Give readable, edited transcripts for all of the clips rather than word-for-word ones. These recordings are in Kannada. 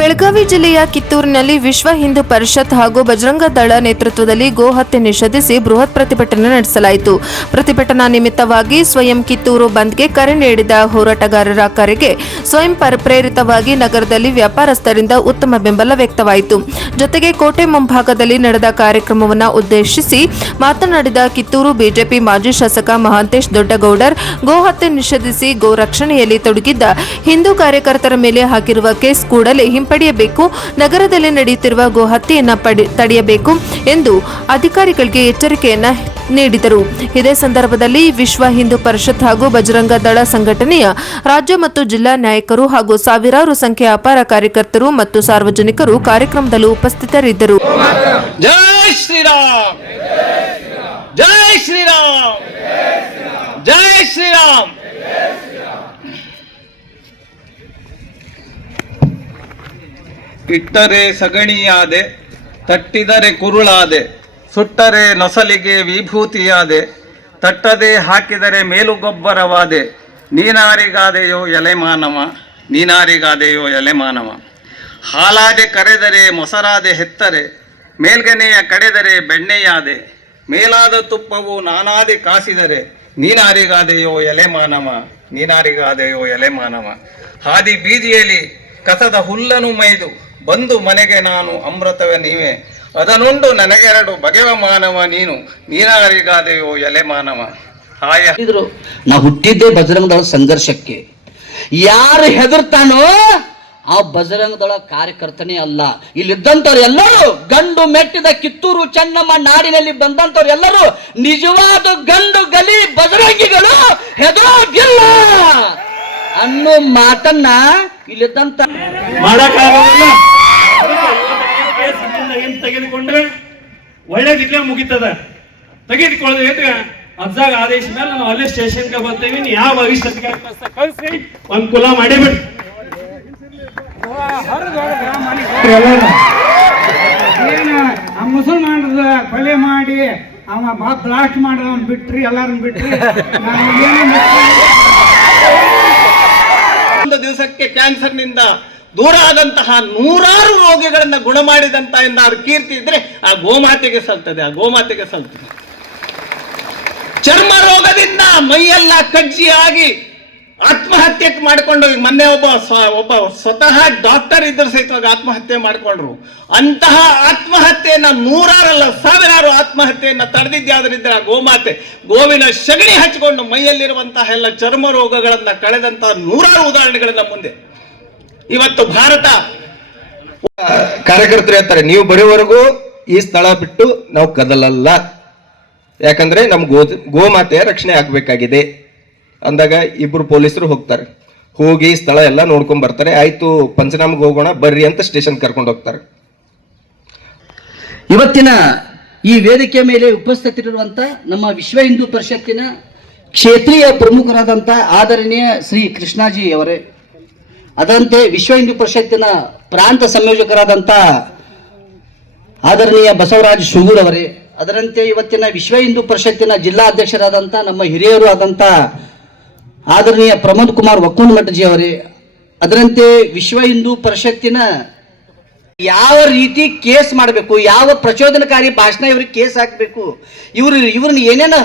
ಬೆಳಗಾವಿ ಜಿಲ್ಲೆಯ ಕಿತ್ತೂರಿನಲ್ಲಿ ವಿಶ್ವ ಹಿಂದೂ ಪರಿಷತ್ ಹಾಗೂ ಬಜರಂಗ ದಳ ನೇತೃತ್ವದಲ್ಲಿ ಗೋಹತ್ಯೆ ನಿಷೇಧಿಸಿ ಬೃಹತ್ ಪ್ರತಿಭಟನೆ ನಡೆಸಲಾಯಿತು. ಪ್ರತಿಭಟನಾ ನಿಮಿತ್ತವಾಗಿ ಸ್ವಯಂ ಕಿತ್ತೂರು ಬಂದ್ಗೆ ಕರೆ ನೀಡಿದ ಹೋರಾಟಗಾರರ ಕರೆಗೆ ಸ್ವಯಂ ಪ್ರೇರಿತವಾಗಿ ನಗರದಲ್ಲಿ ವ್ಯಾಪಾರಸ್ಥರಿಂದ ಉತ್ತಮ ಬೆಂಬಲ ವ್ಯಕ್ತವಾಯಿತು. ಜೊತೆಗೆ ಕೋಟೆ ಮುಂಭಾಗದಲ್ಲಿ ನಡೆದ ಕಾರ್ಯಕ್ರಮವನ್ನು ಉದ್ದೇಶಿಸಿ ಮಾತನಾಡಿದ ಕಿತ್ತೂರು ಬಿಜೆಪಿ ಮಾಜಿ ಶಾಸಕ ಮಹಾಂತೇಶ್ ದೊಡ್ಡಗೌಡರ್, ಗೋಹತ್ಯೆ ನಿಷೇಧಿಸಿ ಗೋ ರಕ್ಷಣೆಯಲ್ಲಿ ತೊಡಗಿದ್ದ ಹಿಂದೂ ಕಾರ್ಯಕರ್ತರ ಮೇಲೆ ಹಾಕಿರುವ ಕೇಸ್ ಕೂಡಲೇ ಹಿಂಪಡೆಯಬೇಕು, ನಗರದಲ್ಲಿ ನಡೆಯುತ್ತಿರುವ ಗೋಹತ್ಯೆಯನ್ನು ತಡೆಯಬೇಕು ಎಂದು ಅಧಿಕಾರಿಗಳಿಗೆ ಎಚ್ಚರಿಕೆಯನ್ನ ನೀಡಿದರು. ಇದೇ ಸಂದರ್ಭದಲ್ಲಿ ವಿಶ್ವ ಹಿಂದೂ ಪರಿಷತ್ ಹಾಗೂ ಬಜರಂಗ ದಳ ಸಂಘಟನೆಯ ರಾಜ್ಯ ಮತ್ತು ಜಿಲ್ಲಾ ನಾಯಕರು ಹಾಗೂ ಸಾವಿರಾರು ಸಂಖ್ಯೆಯ ಅಪಾರ ಕಾರ್ಯಕರ್ತರು ಮತ್ತು ಸಾರ್ವಜನಿಕರು ಕಾರ್ಯಕ್ರಮದಲ್ಲಿ ಉಪಸ್ಥಿತರಿದ್ದರು. ಜೈ ಶ್ರೀರಾಮ್, ಜೈ ಶ್ರೀರಾಮ್, ಜೈ ಶ್ರೀರಾಮ್. ಇಟ್ಟರೆ ಸಗಣಿಯಾದೆ, ತಟ್ಟಿದರೆ ಕುರುಳಾದೆ, ಸುಟ್ಟರೆ ನೊಸಲಿಗೆ ವಿಭೂತಿಯಾದೆ, ತಟ್ಟದೆ ಹಾಕಿದರೆ ಮೇಲುಗೊಬ್ಬರವಾದೆ, ನೀನಾರಿಗಾದೆಯೋ ಎಲೆಮಾನವ, ನೀನಾರಿಗಾದೆಯೋ ಎಲೆಮಾನವ. ಹಾಲಾದೆ ಕರೆದರೆ ಮೊಸರಾದೆ ಹೆತ್ತರೆ, ಮೇಲ್ಗನೆಯ ಕಡೆದರೆ ಬೆಣ್ಣೆಯಾದೆ, ಮೇಲಾದ ತುಪ್ಪವು ನಾನಾದೆ ಕಾಸಿದರೆ, ನೀನಾರಿಗಾದೆಯೋ ಎಲೆಮಾನವ, ನೀನಾರಿಗಾದೆಯೋ ಎಲೆಮಾನವ. ಹಾದಿ ಬೀದಿಯಲ್ಲಿ ಕಸದ ಹುಲ್ಲನ್ನು ಮೈದು ಬಂದು ಮನೆಗೆ ನಾನು ಅಮೃತವ ನೀವೇ, ಅದನುಂಡು ನನಗೆರಡು ಬಗೆವ ಮಾನವ ನೀನು, ನೀನಾರಿಗಾದೆಯೋ ಎಲೆ ಮಾನವ. ನಾ ಹುಟ್ಟಿದ್ದೆ ಬಜರಂಗ ದಳ ಸಂಘರ್ಷಕ್ಕೆ. ಯಾರು ಹೆದರ್ತಾನೋ ಆ ಬಜರಂಗ ದಳ ಕಾರ್ಯಕರ್ತನೇ ಅಲ್ಲ. ಇಲ್ಲಿದ್ದಂಥವ್ರು ಎಲ್ಲರೂ ಗಂಡು ಮೆಟ್ಟಿದ ಕಿತ್ತೂರು ಚೆನ್ನಮ್ಮ ನಾಡಿನಲ್ಲಿ ಬಂದಂಥವ್ರು ಎಲ್ಲರೂ ನಿಜವಾದ ಗಂಡು ಗಲಿ ಬಜರಂಗಿಗಳು, ಹೆದರೋಗಿಲ್ಲ ಅನ್ನೋ ಮಾತನ್ನ ಇಲ್ಲಿದ್ದಂತ ಮಾಡಕ್ಕಾಗಲ್ಲ. ತೆಗೆದುಕೊಂಡ್ರೆ ಒಳ್ಳೇದಿಲ್ಲ, ಮುಗಿತದ. ತೆಗೆದುಕೊಳ್ಳೋದು ಅಜ್ಜಾಗ ಆದೇಶ ಮೇಲೆ ನಾವು ಅಲ್ಲೇ ಸ್ಟೇಷನ್ಗೆ ಬರ್ತೀವಿ, ಯಾವ ಭವಿಷ್ಯಕ್ಕೆ ಕಳಿಸಿ ಅನುಕೂಲ ಮಾಡಿಬಿಡಿ. ಆ ಮುಸಲ್ಮಾನದ ಕೊಲೆ ಮಾಡಿ ಅವ ಬ್ಲಾಸ್ಟ್ ಮಾಡಿದವನ್ ಬಿಟ್ರಿ, ಎಲ್ಲಾರನ್ನ ಬಿಟ್ರಿ. ಒಂದು ದಿವಸಕ್ಕೆ ಕ್ಯಾನ್ಸರ್ನಿಂದ ದೂರ ಆದಂತಹ ನೂರಾರು ರೋಗಿಗಳನ್ನ ಗುಣ ಮಾಡಿದಂತ ಏನಾದ್ರು ಕೀರ್ತಿ ಇದ್ರೆ ಆ ಗೋಮಾತೆಗೆ ಸಲ್ತದೆ, ಆ ಗೋಮಾತೆಗೆ ಸಲ್ತದೆ. ಚರ್ಮ ರೋಗದಿಂದ ಮೈಯೆಲ್ಲ ಕಜ್ಜಿಯಾಗಿ ಆತ್ಮಹತ್ಯೆ ಮಾಡಿಕೊಂಡು, ಮೊನ್ನೆ ಒಬ್ಬ ಸ್ವತಃ ಡಾಕ್ಟರ್ ಇದ್ದರು ಸಹಿತವಾಗಿ ಆತ್ಮಹತ್ಯೆ ಮಾಡಿಕೊಂಡ್ರು. ಅಂತಹ ಆತ್ಮಹತ್ಯೆಯನ್ನ ನೂರಾರಲ್ಲ ಸಾವಿರಾರು ಆತ್ಮಹತ್ಯೆಯನ್ನ ತಡೆದಿದ್ಯಾದ್ರಿಂದ ಆ ಗೋಮಾತೆ ಗೋವಿನ ಸಗಣಿ ಹಚ್ಚಿಕೊಂಡು ಮೈಯಲ್ಲಿರುವಂತಹ ಎಲ್ಲ ಚರ್ಮ ರೋಗಗಳನ್ನ ಕಳೆದಂತಹ ನೂರಾರು ಉದಾಹರಣೆಗಳನ್ನ ಮುಂದೆ ಇವತ್ತು ಭಾರತ. ಕಾರ್ಯಕರ್ತರು ಹೇಳ್ತಾರೆ, ನೀವು ಬರೋವರೆಗೂ ಈ ಸ್ಥಳ ಬಿಟ್ಟು ನಾವು ಕದಲಲ್ಲ, ಯಾಕಂದ್ರೆ ನಮ್ ಗೋಮಾತೆಯ ರಕ್ಷಣೆ ಆಗ್ಬೇಕಾಗಿದೆ ಅಂದಾಗ ಇಬ್ರು ಪೊಲೀಸರು ಹೋಗ್ತಾರೆ. ಹೋಗಿ ಸ್ಥಳ ಎಲ್ಲ ನೋಡ್ಕೊಂಡ್ ಬರ್ತಾರೆ. ಆಯ್ತು ಪಂಚನಾಮಕ್ಕೆ ಹೋಗೋಣ ಬರ್ರಿ ಅಂತ ಸ್ಟೇಷನ್ ಕರ್ಕೊಂಡು ಹೋಗ್ತಾರೆ. ಇವತ್ತಿನ ಈ ವೇದಿಕೆ ಮೇಲೆ ಉಪಸ್ಥಿತರಿರುವಂತ ನಮ್ಮ ವಿಶ್ವ ಹಿಂದೂ ಪರಿಷತ್ತಿನ ಕ್ಷೇತ್ರೀಯ ಪ್ರಮುಖರಾದಂತ ಆದರಣೀಯ ಶ್ರೀ ಕೃಷ್ಣಾಜಿ ಅವರೇ, ಅದರಂತೆ ವಿಶ್ವ ಹಿಂದೂ ಪರಿಷತ್ತಿನ ಪ್ರಾಂತ ಸಂಯೋಜಕರಾದಂಥ ಆದರಣೀಯ ಬಸವರಾಜ್ ಶುಗೂರ್ ಅವರೇ, ಅದರಂತೆ ಇವತ್ತಿನ ವಿಶ್ವ ಹಿಂದೂ ಪರಿಷತ್ತಿನ ಜಿಲ್ಲಾ ಅಧ್ಯಕ್ಷರಾದಂಥ ನಮ್ಮ ಹಿರಿಯರು ಆದಂಥ ಆದರಣೀಯ ಪ್ರಮೋದ್ ಕುಮಾರ್ ವಕ್ಕುಂಡಮಠಜಿ ಅವರೇ, ಅದರಂತೆ ವಿಶ್ವ ಹಿಂದೂ ಪರಿಷತ್ತಿನ ಯಾವ ರೀತಿ ಕೇಸ್ ಮಾಡಬೇಕು, ಯಾವ ಪ್ರಚೋದನಕಾರಿ ಭಾಷಣ ಇವ್ರಿಗೆ ಕೇಸ್ ಹಾಕಬೇಕು, ಇವ್ರನ್ನ ಏನೇನು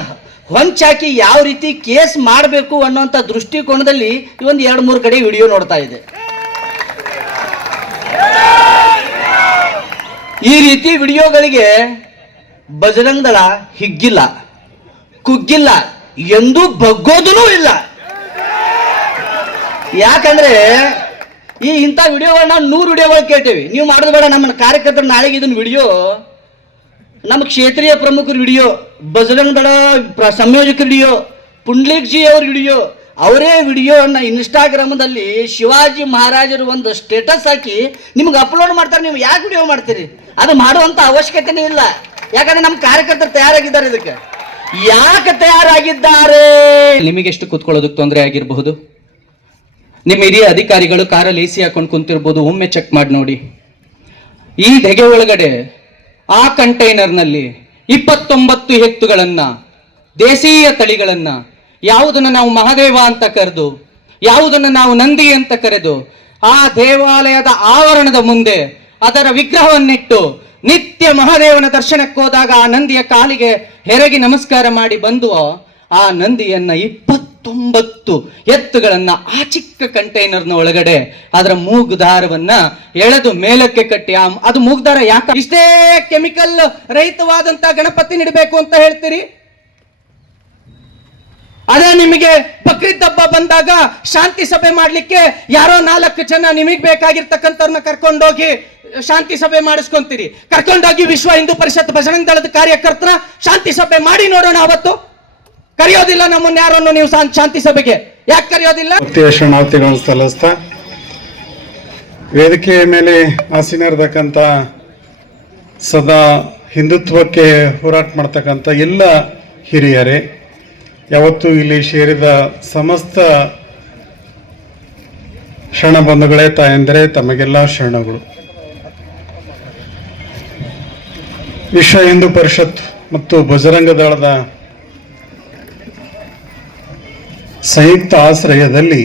ಹೊಂಚಾಕಿ ಯಾವ ರೀತಿ ಕೇಸ್ ಮಾಡಬೇಕು ಅನ್ನೋಂಥ ದೃಷ್ಟಿಕೋನದಲ್ಲಿ ಒಂದು 2-3 ಕಡೆ ವಿಡಿಯೋ ನೋಡ್ತಾ ಇದೆ. ಈ ರೀತಿ ವಿಡಿಯೋಗಳಿಗೆ ಬಜರಂಗ ದಳ ಹಿಗ್ಗಿಲ್ಲ, ಕುಗ್ಗಿಲ್ಲ, ಎಂದೂ ಬಗ್ಗೋದೂ ಇಲ್ಲ. ಯಾಕಂದ್ರೆ ಇಂಥ ವಿಡಿಯೋಗಳನ್ನ 100 ವಿಡಿಯೋಗಳು ಕೇಳ್ತೇವೆ. ನೀವು ಮಾಡೋದು ಬೇಡ, ನಮ್ಮ ಕಾರ್ಯಕರ್ತರು ನಾಳೆಗೆ ಇದನ್ನ ವಿಡಿಯೋ, ನಮ್ಮ ಕ್ಷೇತ್ರೀಯ ಪ್ರಮುಖರ video, Bajrang Dal ಸಂಯೋಜಕರ video, Pundlik G ಅವ್ರ ವಿಡಿಯೋ, ಅವರೇ ವಿಡಿಯೋನ ಇನ್ಸ್ಟಾಗ್ರಾಮದಲ್ಲಿ ಶಿವಾಜಿ ಮಹಾರಾಜರು ಒಂದು ಸ್ಟೇಟಸ್ ಹಾಕಿ ನಿಮ್ಗೆ ಅಪ್ಲೋಡ್ ಮಾಡ್ತಾರೆ. ನೀವು ಯಾಕೆ ವಿಡಿಯೋ ಮಾಡ್ತೀರಿ? ಅದು ಮಾಡುವಂತ ಅವಶ್ಯಕತೆನೇ ಇಲ್ಲ. ಯಾಕಂದ್ರೆ ನಮ್ಮ ಕಾರ್ಯಕರ್ತರು ತಯಾರಾಗಿದ್ದಾರೆ. ಇದಕ್ಕೆ ಯಾಕೆ ತಯಾರಾಗಿದ್ದಾರೆ? ನಿಮಗೆ ಎಷ್ಟು ಕೂತ್ಕೊಳ್ಳೋದಕ್ಕೆ ತೊಂದರೆ ಆಗಿರಬಹುದು. ನಿಮ್ಮ ಹಿರಿಯ ಅಧಿಕಾರಿಗಳು ಕಾರಲ್ಲಿ AC ಹಾಕೊಂಡು ಕುಂತಿರ್ಬೋದು. ಒಮ್ಮೆ ಚೆಕ್ ಮಾಡಿ ನೋಡಿ. ಈ ಧಗೆ ಒಳಗಡೆ ಆ ಕಂಟೈನರ್ನಲ್ಲಿ 29 ಎತ್ತುಗಳನ್ನ, ದೇಶೀಯ ತಳಿಗಳನ್ನ, ಯಾವುದನ್ನ ನಾವು ಮಹಾದೇವ ಅಂತ ಕರೆದು, ಯಾವುದನ್ನ ನಾವು ನಂದಿ ಅಂತ ಕರೆದು, ಆ ದೇವಾಲಯದ ಆವರಣದ ಮುಂದೆ ಅದರ ವಿಗ್ರಹವನ್ನಿಟ್ಟು ನಿತ್ಯ ಮಹಾದೇವನ ದರ್ಶನಕ್ಕೆ ಹೋದಾಗ ಆ ನಂದಿಯ ಕಾಲಿಗೆ ಹೆರಗಿ ನಮಸ್ಕಾರ ಮಾಡಿ ಬಂದು ಆ ನಂದಿಯನ್ನ 29 ಎತ್ತುಗಳನ್ನ ಆ ಚಿಕ್ಕ ಕಂಟೈನರ್ನ ಒಳಗಡೆ ಅದರ ಮೂಗುದಾರವನ್ನ ಎಳೆದು ಮೇಲಕ್ಕೆ ಕಟ್ಟಿ ಅದು ಮೂಗುದಾರ ಯಾಕೆ ಇಷ್ಟೇ ಕೆಮಿಕಲ್ ರಹಿತವಾದಂತ ಗಣಪತಿ ನೀಡಬೇಕು ಅಂತ ಹೇಳ್ತೀರಿ? ಅದೇ ನಿಮಗೆ ಬಕ್ರೀದ್ ಹಬ್ಬ ಬಂದಾಗ ಶಾಂತಿ ಸಭೆ ಮಾಡ್ಲಿಕ್ಕೆ ಯಾರೋ 4 ಜನ ನಿಮಗೆ ಬೇಕಾಗಿರ್ತಕ್ಕಂಥವ್ರನ್ನ ಕರ್ಕೊಂಡೋಗಿ ಶಾಂತಿ ಸಭೆ ಮಾಡಿಸ್ಕೊಂತೀರಿ. ಕರ್ಕೊಂಡೋಗಿ ವಿಶ್ವ ಹಿಂದೂ ಪರಿಷತ್ ಬಜರಂಗ ದಳದ ಕಾರ್ಯಕರ್ತರ ಶಾಂತಿ ಸಭೆ ಮಾಡಿ ನೋಡೋಣ. ಅವತ್ತು ಕರೆಯೋದಿಲ್ಲ ನಮ್ಮನ್ನ ಯಾರನ್ನು ನೀವು ಶಾಂತಿ ಸಭೆಗೆ, ಯಾಕೆ ಕರೆಯೋದಿಲ್ಲ? ಶರಣಾರ್ಥಿಗಳನ್ನು ಸಲ್ಲಿಸ್ತಾ ವೇದಿಕೆಯ ಮೇಲೆ ಆಸೀನರಿರ್ತಕ್ಕಂಥ ಸದಾ ಹಿಂದುತ್ವಕ್ಕೆ ಹೋರಾಟ ಮಾಡ್ತಕ್ಕಂಥ ಎಲ್ಲ ಹಿರಿಯರೇ, ಯಾವತ್ತೂ ಇಲ್ಲಿ ಸೇರಿದ ಸಮಸ್ತ ಶರಣ ಬಂಧುಗಳೇ, ತಾಯಂದರೆ, ತಮಗೆಲ್ಲ ಶರಣಗಳು. ವಿಶ್ವ ಹಿಂದೂ ಪರಿಷತ್ ಮತ್ತು ಬಜರಂಗ ದಳದ ಸಂಯುಕ್ತ ಆಶ್ರಯದಲ್ಲಿ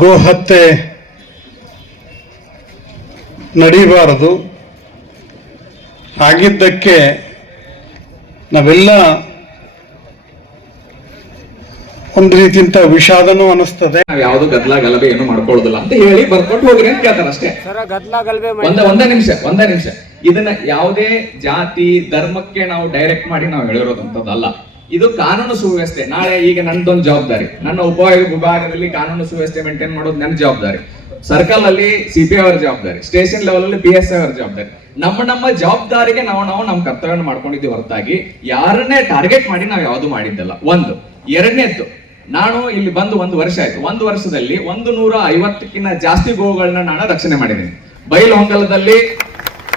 ಗೋ ಹತ್ಯೆ ನಡೀಬಾರದು, ಆಗಿದ್ದಕ್ಕೆ ನಾವೆಲ್ಲ ಒಂದು ರೀತಿಯಿಂದ ವಿಷಾದನೂ ಅನಿಸ್ತದೆ. ನಾವ್ ಯಾವ್ದು ಗದ್ಲ ಗಲಭೆ ಏನು ಮಾಡ್ಕೊಳ್ಳೋದಿಲ್ಲ ಅಂತ ಹೇಳಿ ಬರ್ಕೊಟ್ಟು ಹೋಗ್ರಿ ಅಂತ ಕೇಳ್ತಾರ ಅಷ್ಟೇ. ಒಂದೇ ನಿಮಿಷ ಇದನ್ನ ಯಾವುದೇ ಜಾತಿ ಧರ್ಮಕ್ಕೆ ನಾವು ಡೈರೆಕ್ಟ್ ಮಾಡಿ ನಾವು ಹೇಳಿರೋದಂತದ್ದಲ್ಲ. ಇದು ಕಾನೂನು ಸುವ್ಯವಸ್ಥೆ. ನಾಳೆ ಈಗ ನಂದೊಂದು ಜವಾಬ್ದಾರಿ, ನನ್ನ ವಿಭಾಗದಲ್ಲಿ ಕಾನೂನು ಸುವ್ಯವಸ್ಥೆ ಮೇಂಟೈನ್ ಮಾಡೋದು ನನ್ನ ಜವಾಬ್ದಾರಿ, ಸರ್ಕಲ್ ಅಲ್ಲಿ CPI ಅವರ ಜವಾಬ್ದಾರಿ, ಸ್ಟೇಷನ್ ಲೆವೆಲ್ ಅಲ್ಲಿ PSI ಅವರ ಜವಾಬ್ದಾರಿ. ನಮ್ಮ ಜವಾಬ್ದಾರಿಗೆ ನಾವು ನಮ್ಮ ಕರ್ತವ್ಯ ಮಾಡ್ಕೊಂಡಿದ್ದೀವಿ ಹೊರತಾಗಿ ಯಾರನ್ನೇ ಟಾರ್ಗೆಟ್ ಮಾಡಿ ನಾವು ಯಾವ್ದು ಮಾಡಿದ್ದಲ್ಲ. ಎರಡನೇದ್ದು, ನಾನು ಇಲ್ಲಿ ಬಂದು 1 ವರ್ಷ ಆಯ್ತು. 1 ವರ್ಷದಲ್ಲಿ 150ಕ್ಕಿಂತ ಜಾಸ್ತಿ ಗೋವುಗಳನ್ನ ನಾನು ರಕ್ಷಣೆ ಮಾಡಿದ್ದೀನಿ. ಬೈಲಹೊಂಗಲದಲ್ಲಿ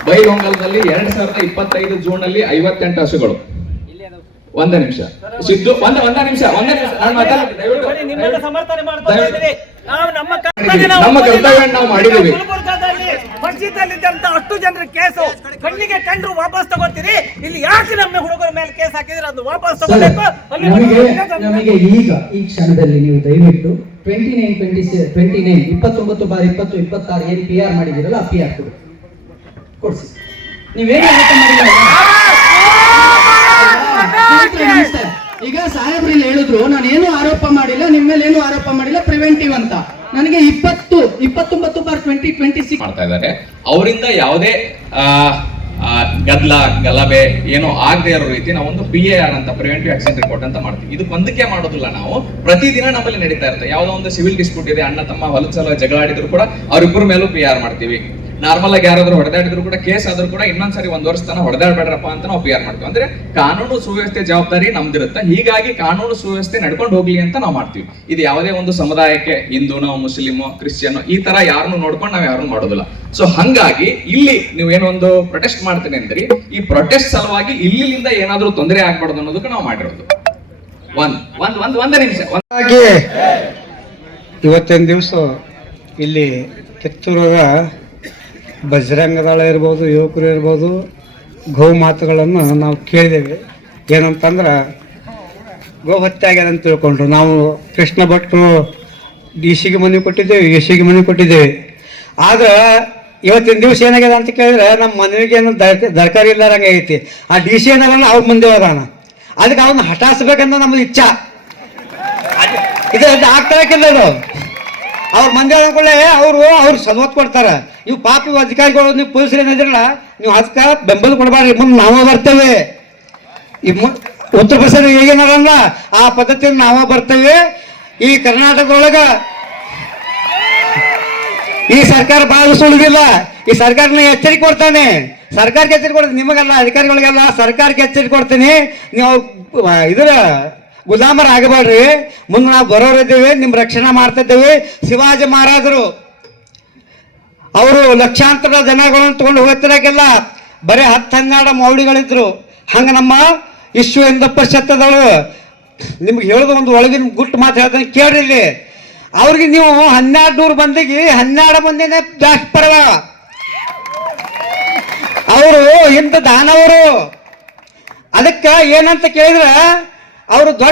2025 ಜೂನ್ ಅಲ್ಲಿ 58 ಹಸುಗಳು. ಒಂದೇ ನಿಮಿಷ ಸಿದ್ದು, ಒಂದೇ ನಿಮಿಷ ನಾನು ನಮ್ಮ ಕರ್ತವ್ಯ ನಾವು ಮಾಡಿದ್ದೀವಿ. ಅಷ್ಟು ಜನರ ಕೇಸು ಕಣ್ಣಿಗೆ ಕಂಡ್ರು ವಾಪಸ್ ತಗೋತೀರಿ. ಇಲ್ಲಿ ಯಾಕೆ ನಮ್ಮ ಹುಡುಗರ ಮೇಲೆ ಕೇಸ್ ಹಾಕಿದ್ರೆ ಅದು ವಾಪಸ್ ತಗೋಬೇಕು. ನಮಗೆ ಈಗ ಈ ಕ್ಷಣದಲ್ಲಿ ನೀವು ದಯವಿಟ್ಟು 29/20 ಏನು PR ಮಾಡಿದಿರಲ್ಲ ಆ PR ಕೊಡ್ಸಿ. ನೀವೇನು ಈಗ ಸಾಹೇಬ್ರು ಇಲ್ಲಿ ಹೇಳಿದ್ರು ನಾನೇನು ಆರೋಪ ಮಾಡಿಲ್ಲ, ನಿಮ್ಮ ಮೇಲೆ ಏನು ಆರೋಪ ಮಾಡಿಲ್ಲ, ಪ್ರಿವೆಂಟಿವ್ ಅಂತ. ನನಗೆ 29/2026 ಮಾಡ್ತಾ ಇದ್ದಾರೆ. ಅವರಿಂದ ಯಾವುದೇ ಗದ್ದಲ ಗಲಭೆ ಏನೋ ಆಗದೆ ಇರೋ ರೀತಿ ನಾವು ಒಂದು PAR ಅಂತ ಪ್ರಿವೆಂಟಿವ್ ಆಕ್ಷನ್ ರಿಪೋರ್ಟ್ ಅಂತ ಮಾಡ್ತೀವಿ. ಇದು ಒಂದಕ್ಕೆ ಮಾಡೋದಿಲ್ಲ ನಾವು, ಪ್ರತಿದಿನ ನಮ್ಮಲ್ಲಿ ನಡೀತಾ ಇರುತ್ತೆ. ಯಾವುದೋ ಒಂದು ಸಿವಿಲ್ ಡಿಸ್ಪ್ಯೂಟ್ ಇದೆ, ಅಣ್ಣ ತಮ್ಮ ಹೊಲಸಲ ಜಗಳಾಡಿದ್ರು ಕೂಡ ಅವ್ರಿಬ್ಬರ ಮೇಲೂ PR ಮಾಡ್ತೀವಿ. ನಾರ್ಮಲ್ ಆಗಿ ಯಾರಾದ್ರೂ ಹೊಡೆದಾಡಿದ್ರು ಕೂಡ ಕೇಸ್ ಆದ್ರೂ ಕೂಡ ಇನ್ನೊಂದ್ಸರಿ 1 ವರ್ಷ ತನಕ ಹೊಡೆದಾಡ್ಬೇಡ್ರಪ್ಪ ಅಂತ ನಾವು PR ಮಾಡ್ತೀವಿ. ಅಂದ್ರೆ ಕಾನೂನು ಸುವ್ಯವಸ್ಥೆ ಜವಾಬ್ದಾರಿ ನಮ್ದಿರುತ್ತೆ. ಹೀಗಾಗಿ ಕಾನೂನು ಸುವ್ಯವಸ್ಥೆ ನಡ್ಕೊಂಡು ಹೋಗ್ಲಿ ಅಂತ ನಾವು ಮಾಡ್ತೀವಿ. ಇದು ಯಾವುದೇ ಒಂದು ಸಮುದಾಯಕ್ಕೆ ಹಿಂದೂನೋ ಮುಸ್ಲಿಮೋ ಕ್ರಿಶ್ಚಿಯನ್ ಈ ತರ ಯಾರನ್ನು ನೋಡ್ಕೊಂಡು ನಾವು ಯಾರನ್ನು ಮಾಡೋದಿಲ್ಲ. ಸೊ ಹಂಗಾಗಿ ಇಲ್ಲಿ ನೀವು ಏನೊಂದು ಪ್ರೊಟೆಸ್ಟ್ ಮಾಡ್ತೀನಿ ಅಂದ್ರಿ, ಈ ಪ್ರೊಟೆಸ್ಟ್ ಸಲುವಾಗಿ ಇಲ್ಲಿಂದ ಏನಾದ್ರೂ ತೊಂದರೆ ಆಗ್ಬಾರ್ದು ಅನ್ನೋದಕ್ಕೆ ನಾವು ಮಾಡಿರೋದು. ಒಂದೇ ನಿಮಿಷ. ಇವತ್ತಿನ ದಿವಸ ಇಲ್ಲಿ ಕಿತ್ತೂರಾಗ ಬಜರಂಗ ದಳ ಇರ್ಬೋದು, ಯುವಕರು ಇರ್ಬೋದು, ಗೋ ಮಾತುಗಳನ್ನು ನಾವು ಕೇಳಿದ್ದೇವೆ. ಏನಂತಂದ್ರೆ ಗೋ ಹತ್ಯೆ ಆಗ್ಯದ ಅಂತ ತಿಳ್ಕೊಂಡ್ರು. ನಾವು ಕೃಷ್ಣ ಭಟ್ರು DC ಮನೆ ಕೊಟ್ಟಿದ್ದೇವೆ, AC ಮನೆ ಕೊಟ್ಟಿದ್ದೇವೆ. ಆದ್ರೆ ಇವತ್ತಿನ ದಿವಸ ಏನಾಗ್ಯದ ಅಂತ ಕೇಳಿದ್ರೆ ನಮ್ಮ ಮನೆಗೆ ಏನು ದರ್ಕಾರಿ ಇಲ್ಲಾರಂಗೆ ಐತಿ. ಆ DC ಏನಾಗಲ್ಲ ಅವ್ರ ಮುಂದೆ ಹೋದಾನ, ಅದಕ್ಕೆ ಅವನ್ನ ಹಟಾಯಿಸ್ಬೇಕಂತ ನಮ್ಮದು ಇಚ್ಛಾ. ಇದು ಆಗ್ತಾರಕ್ಕಿಲ್ಲ. ಅದು ಅವ್ರ ಮಂದಿ ಅನ್ಕೊಳ್ಳೆ ಅವ್ರು ಸವತ್ ಕೊಡ್ತಾರ. ಇವು ಪಾಪ ಅಧಿಕಾರಿಗಳು, ನೀವು ಪೊಲೀಸರು ಏನಿದ್ರಲ್ಲ, ನೀವು ಅದಕ್ಕೆ ಬೆಂಬಲ ಕೊಡಬಾರ್ರಿ. ಮುಂದೆ ನಾವೇ ಬರ್ತೇವೆ. ಈ ಉತ್ತರ ಪ್ರದೇಶ ಹೇಗೇನಾರಲ್ಲ ಆ ಪದ್ಧತಿಯನ್ನು ನಾವೇ ಬರ್ತೇವೆ. ಈ ಕರ್ನಾಟಕದೊಳಗ ಈ ಸರ್ಕಾರ ಭಾಳ ಸುಳಿದಿಲ್ಲ. ಈ ಸರ್ಕಾರನ ಎಚ್ಚರಿಕೆ ಕೊಡ್ತಾನೆ. ಸರ್ಕಾರಕ್ಕೆ ಎಚ್ಚರಿಕೆ ಕೊಡ್ತೀನಿ, ನಿಮಗಲ್ಲ, ಅಧಿಕಾರಿಗಳಿಗೆಲ್ಲ ಸರ್ಕಾರಕ್ಕೆ ಎಚ್ಚರಿಕೆ ಕೊಡ್ತೀನಿ. ನೀವು ಇದರ ಗುಲಾಮರ ಆಗಬೇಡ್ರಿ. ಮುಂದೆ ನಾವು ಬರೋರಿದ್ದೇವೆ, ನಿಮ್ಮ ರಕ್ಷಣೆ ಮಾಡ್ತಾ ಇದ್ದೇವೆ. ಶಿವಾಜಿ ಮಹಾರಾಜರು ಅವರು ಲಕ್ಷಾಂತರ ಜನಗಳನ್ನು ತಗೊಂಡು ಹೋಗ್ತಿರಕ್ಕೆಲ್ಲ ಬರೀ 10-12 ಮೌಢ್ಯಗಳಿದ್ರು. ಹಂಗೆ ನಮ್ಮ ವಿಶ್ವ ಹಿಂದೂ ಪರಿಷತ್ತದವರು ನಿಮ್ಗೆ ಹೇಳೋದು ಒಂದು ಒಳಗಿನ ಗುಟ್ಟು ಮಾತು ಹೇಳ್ತಾನೆ ಕೇಳ್ರಿ. ಇಲ್ಲಿ ಅವ್ರಿಗೆ ನೀವು 1200 ಮಂದಿಗೆ 12 ಮಂದಿನೇ ಜಾಸ್ತಿ ಪರವ. ಅವರು ಇಂಥ ದಾನವರು. ಅದಕ್ಕೆ ಏನಂತ ಕೇಳಿದ್ರೆ ಅವರು ದೊಡ್ಡ